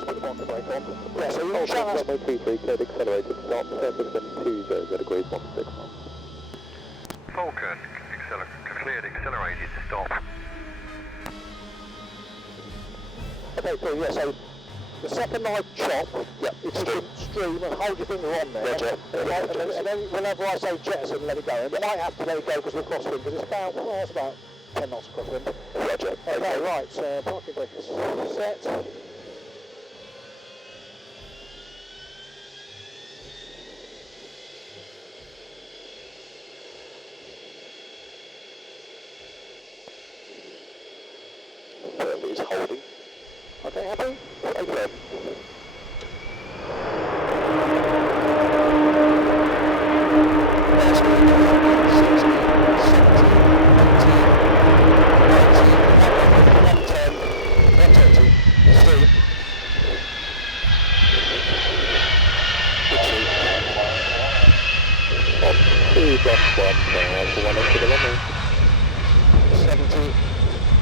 Put the parking brake on. Yeah, so you shut us. Runway 23, cleared accelerated stop, surface wind 200 degrees, 16 knots. Vulcan, cleared accelerated stop. Okay, cool, yeah, so the second I chop, it's stream and hold your finger on there. Roger. And then whenever I say jettison, let it go. And you might have to let it go because we're crosswind, because it's about, well, it's about 10 knots crosswind. Roger. Okay, right, so parking brake is set. Is holding. Okay, happy? Okay.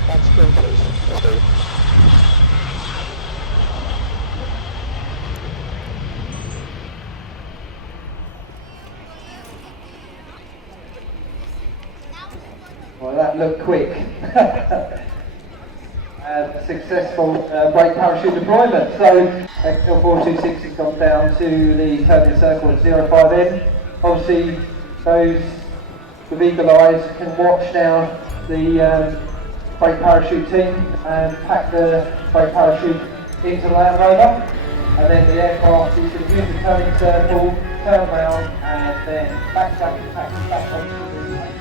And screen please. Well, that looked quick. Successful brake parachute deployment. So XL426 has gone down to the turning circle at 05N. Obviously, those with eagle eyes can watch now the brake parachute team and pack the brake parachute into the Land Rover, and then the aircraft is going to use the turning circle, turn around, and then back up and pack back onto the